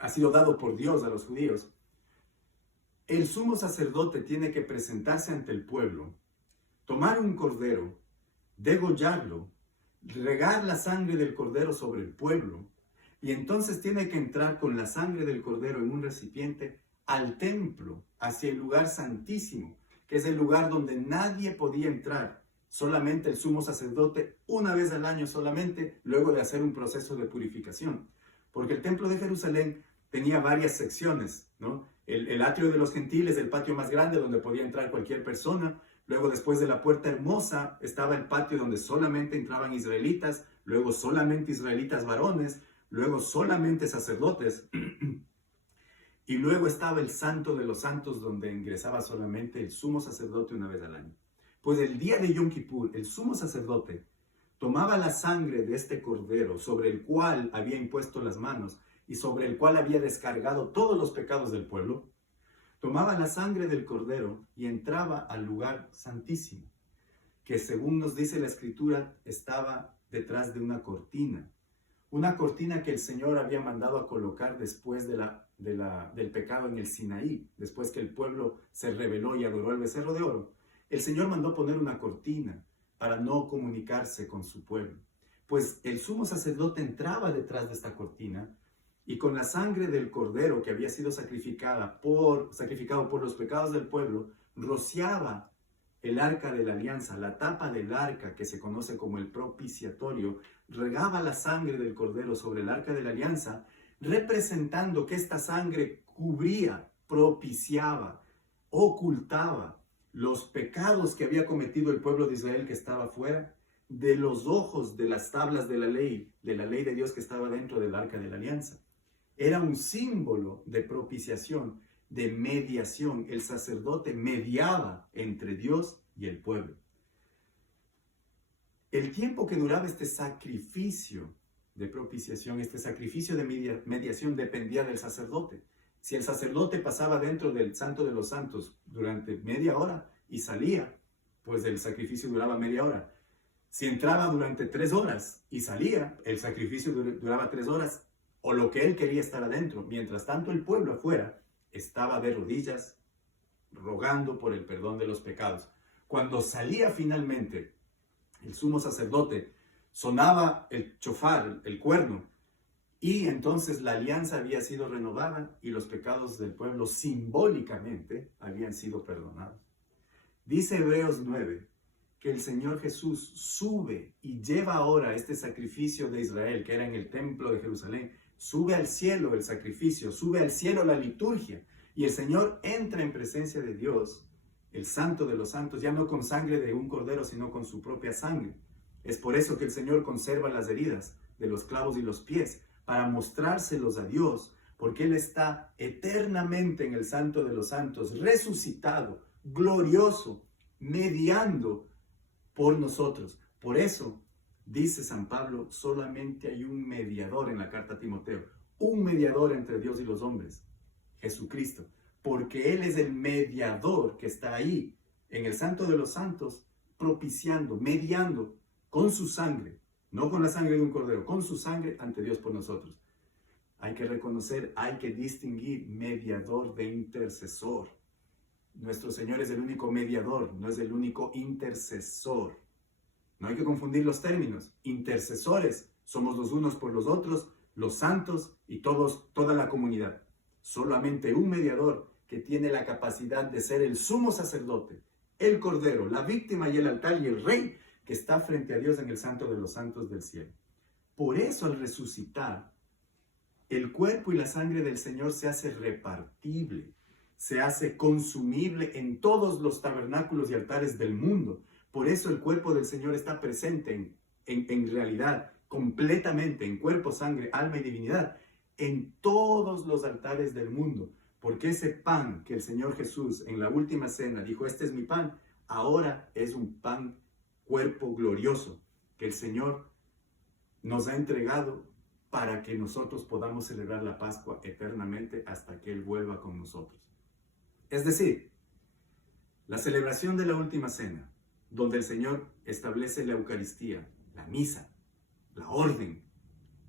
ha sido dado por Dios a los judíos, el sumo sacerdote tiene que presentarse ante el pueblo, tomar un cordero, degollarlo, regar la sangre del cordero sobre el pueblo, y entonces tiene que entrar con la sangre del cordero en un recipiente al templo, hacia el lugar santísimo, que es el lugar donde nadie podía entrar, solamente el sumo sacerdote, una vez al año solamente, luego de hacer un proceso de purificación. Porque el templo de Jerusalén tenía varias secciones, ¿no? El atrio de los gentiles, el patio más grande donde podía entrar cualquier persona. Luego, después de la puerta hermosa, estaba el patio donde solamente entraban israelitas. Luego, solamente israelitas varones. Luego, solamente sacerdotes. Y luego estaba el santo de los santos, donde ingresaba solamente el sumo sacerdote una vez al año. Pues el día de Yom Kippur, el sumo sacerdote tomaba la sangre de este cordero sobre el cual había impuesto las manos y sobre el cual había descargado todos los pecados del pueblo, tomaba la sangre del cordero y entraba al lugar santísimo, que según nos dice la Escritura, estaba detrás de una cortina que el Señor había mandado a colocar después del pecado en el Sinaí, después que el pueblo se rebeló y adoró al becerro de oro. El Señor mandó poner una cortina para no comunicarse con su pueblo. Pues el sumo sacerdote entraba detrás de esta cortina y con la sangre del cordero que había sido sacrificado por los pecados del pueblo, rociaba el arca de la alianza, la tapa del arca que se conoce como el propiciatorio, regaba la sangre del cordero sobre el arca de la alianza, representando que esta sangre cubría, propiciaba, ocultaba los pecados que había cometido el pueblo de Israel que estaba fuera de los ojos de las tablas de la ley de Dios que estaba dentro del arca de la alianza. Era un símbolo de propiciación, de mediación. El sacerdote mediaba entre Dios y el pueblo. El tiempo que duraba este sacrificio de propiciación, este sacrificio de mediación dependía del sacerdote. Si el sacerdote pasaba dentro del Santo de los Santos durante media hora y salía, pues el sacrificio duraba media hora. Si entraba durante 3 horas y salía, el sacrificio duraba 3 horas, o lo que él quería estar adentro. Mientras tanto, el pueblo afuera estaba de rodillas, rogando por el perdón de los pecados. Cuando salía finalmente el sumo sacerdote, sonaba el chofar, el cuerno, y entonces la alianza había sido renovada y los pecados del pueblo simbólicamente habían sido perdonados. Dice Hebreos 9 que el Señor Jesús sube y lleva ahora este sacrificio de Israel, que era en el templo de Jerusalén, sube al cielo el sacrificio, sube al cielo la liturgia, y el Señor entra en presencia de Dios, el Santo de los Santos, ya no con sangre de un cordero, sino con su propia sangre. Es por eso que el Señor conserva las heridas de los clavos y los pies, para mostrárselos a Dios, porque Él está eternamente en el Santo de los Santos, resucitado, glorioso, mediando por nosotros. Por eso, dice San Pablo, solamente hay un mediador en la carta a Timoteo, un mediador entre Dios y los hombres, Jesucristo, porque Él es el mediador que está ahí, en el Santo de los Santos, propiciando, mediando con su sangre, no con la sangre de un cordero, con su sangre ante Dios por nosotros. Hay que reconocer, hay que distinguir mediador de intercesor. Nuestro Señor es el único mediador, no es el único intercesor. No hay que confundir los términos. Intercesores somos los unos por los otros, los santos y toda la comunidad. Solamente un mediador que tiene la capacidad de ser el sumo sacerdote, el cordero, la víctima y el altar y el rey que está frente a Dios en el Santo de los Santos del cielo. Por eso al resucitar, el cuerpo y la sangre del Señor se hace repartible, se hace consumible en todos los tabernáculos y altares del mundo. Por eso el cuerpo del Señor está presente en realidad, completamente, en cuerpo, sangre, alma y divinidad, en todos los altares del mundo. Porque ese pan que el Señor Jesús en la última cena dijo, este es mi pan, ahora es un pan, cuerpo glorioso, que el Señor nos ha entregado para que nosotros podamos celebrar la Pascua eternamente hasta que Él vuelva con nosotros. Es decir, la celebración de la última cena, donde el Señor establece la Eucaristía, la misa, la orden,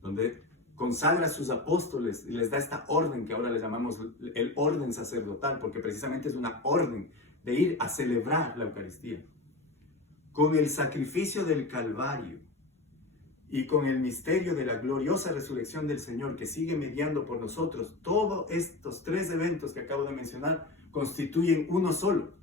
donde consagra a sus apóstoles y les da esta orden que ahora le llamamos el orden sacerdotal, porque precisamente es una orden de ir a celebrar la Eucaristía. Con el sacrificio del Calvario y con el misterio de la gloriosa resurrección del Señor que sigue mediando por nosotros, todos estos 3 eventos que acabo de mencionar constituyen uno solo.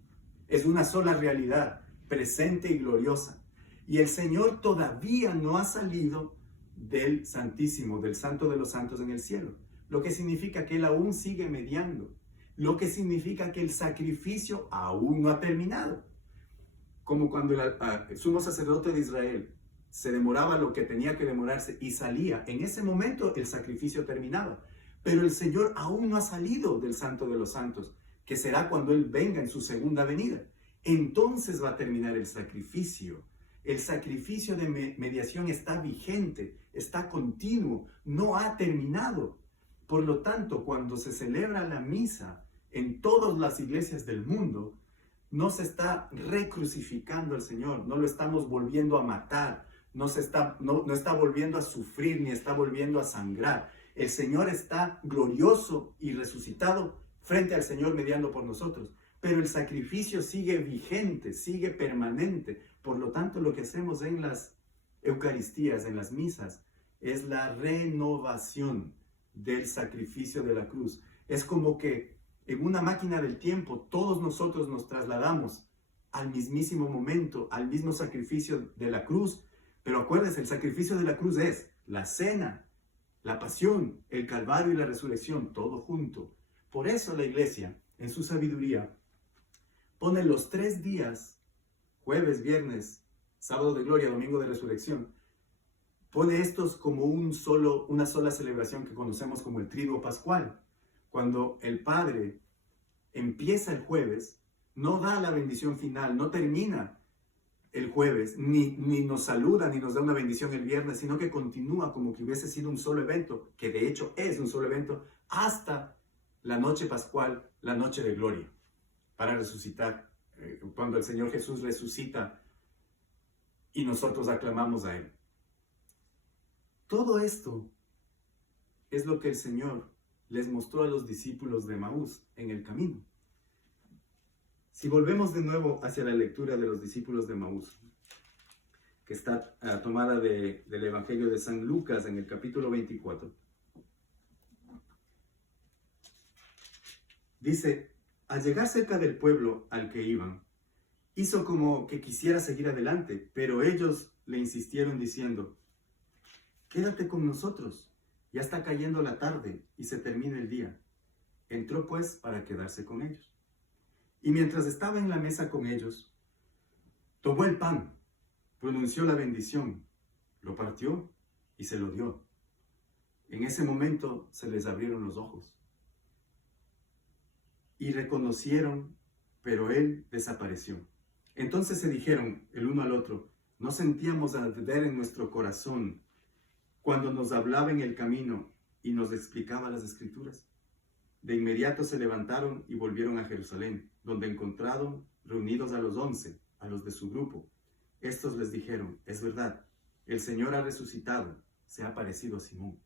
Es una sola realidad, presente y gloriosa. Y el Señor todavía no ha salido del Santísimo, del Santo de los Santos en el cielo, lo que significa que Él aún sigue mediando, lo que significa que el sacrificio aún no ha terminado. Como cuando el sumo sacerdote de Israel se demoraba lo que tenía que demorarse y salía, en ese momento el sacrificio terminaba. Pero el Señor aún no ha salido del Santo de los Santos, que será cuando Él venga en su segunda venida. Entonces va a terminar el sacrificio. El sacrificio de mediación está vigente, está continuo, no ha terminado. Por lo tanto, cuando se celebra la misa en todas las iglesias del mundo, no se está recrucificando al Señor, no lo estamos volviendo a matar, no está volviendo a sufrir ni está volviendo a sangrar. El Señor está glorioso y resucitado frente al Señor mediando por nosotros. Pero el sacrificio sigue vigente, sigue permanente. Por lo tanto, lo que hacemos en las Eucaristías, en las misas, es la renovación del sacrificio de la cruz. Es como que en una máquina del tiempo todos nosotros nos trasladamos al mismísimo momento, al mismo sacrificio de la cruz. Pero acuérdense, el sacrificio de la cruz es la cena, la pasión, el calvario y la resurrección, todo junto. Por eso la iglesia, en su sabiduría, pone los 3 días, jueves, viernes, sábado de gloria, domingo de resurrección, pone estos como una sola celebración que conocemos como el triduo pascual. Cuando el Padre empieza el jueves, no da la bendición final, no termina el jueves, ni nos saluda, ni nos da una bendición el viernes, sino que continúa como que hubiese sido un solo evento, que de hecho es un solo evento, hasta la noche pascual, la noche de gloria, para resucitar, cuando el Señor Jesús resucita y nosotros aclamamos a Él. Todo esto es lo que el Señor les mostró a los discípulos de Emaús en el camino. Si volvemos de nuevo hacia la lectura de los discípulos de Emaús, que está tomada del Evangelio de San Lucas en el capítulo 24, dice: al llegar cerca del pueblo al que iban, hizo como que quisiera seguir adelante, pero ellos le insistieron diciendo: quédate con nosotros, ya está cayendo la tarde y se termina el día. Entró pues para quedarse con ellos. Y mientras estaba en la mesa con ellos, tomó el pan, pronunció la bendición, lo partió y se lo dio. En ese momento se les abrieron los ojos y reconocieron, pero él desapareció. Entonces se dijeron el uno al otro: ¿no sentíamos arder en nuestro corazón cuando nos hablaba en el camino y nos explicaba las Escrituras? De inmediato se levantaron y volvieron a Jerusalén, donde encontraron reunidos a los 11, a los de su grupo. Estos les dijeron: es verdad, el Señor ha resucitado, se ha aparecido a Simón.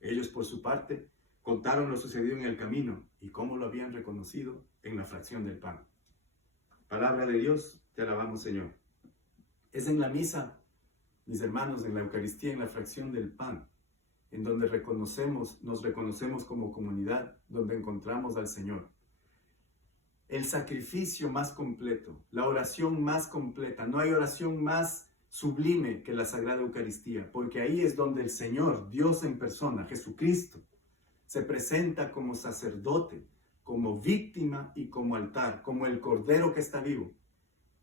Ellos, por su parte, contaron lo sucedido en el camino y cómo lo habían reconocido en la fracción del pan. Palabra de Dios, te alabamos, Señor. Es en la misa, mis hermanos, en la Eucaristía, en la fracción del pan, en donde nos reconocemos como comunidad, donde encontramos al Señor. El sacrificio más completo, la oración más completa. No hay oración más sublime que la Sagrada Eucaristía, porque ahí es donde el Señor, Dios en persona, Jesucristo, se presenta como sacerdote, como víctima y como altar, como el Cordero que está vivo.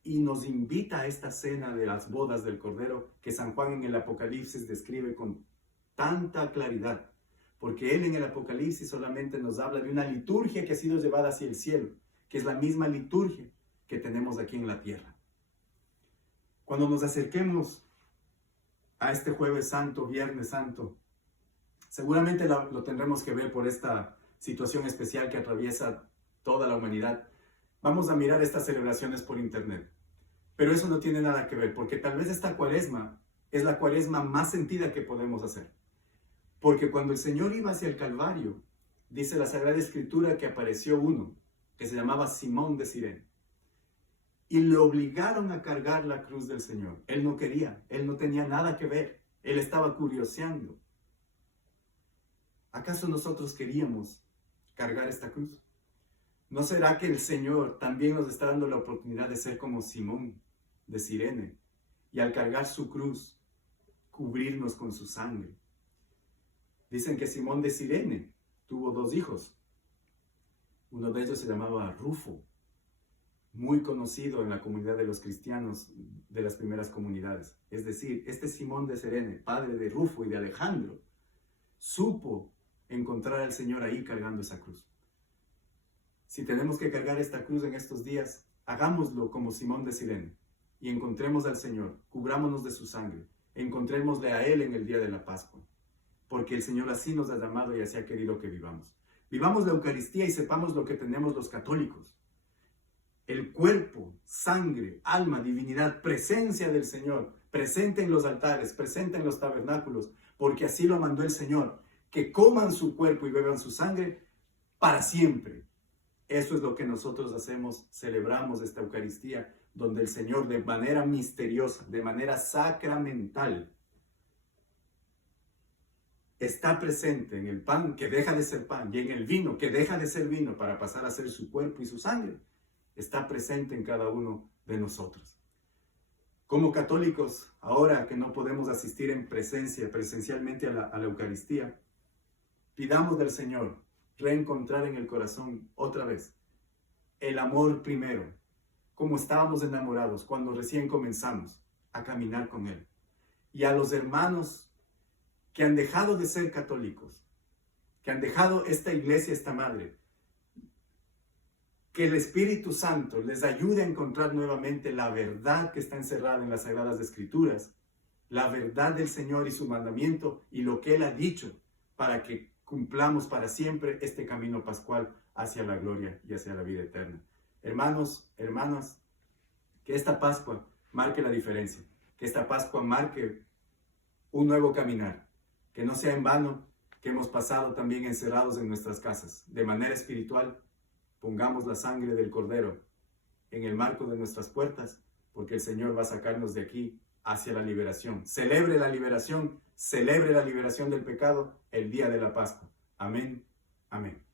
Y nos invita a esta cena de las bodas del Cordero que San Juan en el Apocalipsis describe con tanta claridad, porque él en el Apocalipsis solamente nos habla de una liturgia que ha sido llevada hacia el cielo, que es la misma liturgia que tenemos aquí en la tierra. Cuando nos acerquemos a este Jueves Santo, Viernes Santo, seguramente lo tendremos que ver por esta situación especial que atraviesa toda la humanidad. Vamos a mirar estas celebraciones por internet, pero eso no tiene nada que ver, porque tal vez esta cuaresma es la cuaresma más sentida que podemos hacer. Porque cuando el Señor iba hacia el Calvario, dice la Sagrada Escritura que apareció uno que se llamaba Simón de Cirene. Y le obligaron a cargar la cruz del Señor. Él no quería, él no tenía nada que ver, él estaba curioseando. ¿Acaso nosotros queríamos cargar esta cruz? ¿No será que el Señor también nos está dando la oportunidad de ser como Simón de Cirene y al cargar su cruz, cubrirnos con su sangre? Dicen que Simón de Cirene tuvo 2 hijos. Uno de ellos se llamaba Rufo, muy conocido en la comunidad de los cristianos de las primeras comunidades. Es decir, este Simón de Cirene, padre de Rufo y de Alejandro, supo encontrar al Señor ahí cargando esa cruz. Si tenemos que cargar esta cruz en estos días, hagámoslo como Simón de Cirene y encontremos al Señor, cubrámonos de su sangre, encontrémosle a Él en el día de la Pascua, porque el Señor así nos ha llamado y así ha querido que vivamos. Vivamos la Eucaristía y sepamos lo que tenemos los católicos. El cuerpo, sangre, alma, divinidad, presencia del Señor, presente en los altares, presente en los tabernáculos, porque así lo mandó el Señor, que coman su cuerpo y beban su sangre para siempre. Eso es lo que nosotros hacemos, celebramos esta Eucaristía, donde el Señor de manera misteriosa, de manera sacramental, está presente en el pan que deja de ser pan y en el vino que deja de ser vino para pasar a ser su cuerpo y su sangre. está presente en cada uno de nosotros. Como católicos, ahora que no podemos asistir presencialmente a la Eucaristía, pidamos del Señor reencontrar en el corazón otra vez el amor primero, como estábamos enamorados cuando recién comenzamos a caminar con Él. Y a los hermanos que han dejado de ser católicos, que han dejado esta iglesia, esta madre, que el Espíritu Santo les ayude a encontrar nuevamente la verdad que está encerrada en las Sagradas Escrituras, la verdad del Señor y su mandamiento y lo que Él ha dicho para que cumplamos para siempre este camino pascual hacia la gloria y hacia la vida eterna. Hermanos, hermanas, que esta Pascua marque la diferencia, que esta Pascua marque un nuevo caminar, que no sea en vano que hemos pasado también encerrados en nuestras casas. De manera espiritual, pongamos la sangre del Cordero en el marco de nuestras puertas, porque el Señor va a sacarnos de aquí hacia la liberación. Celebre la liberación del pecado el día de la Pascua. Amén, amén.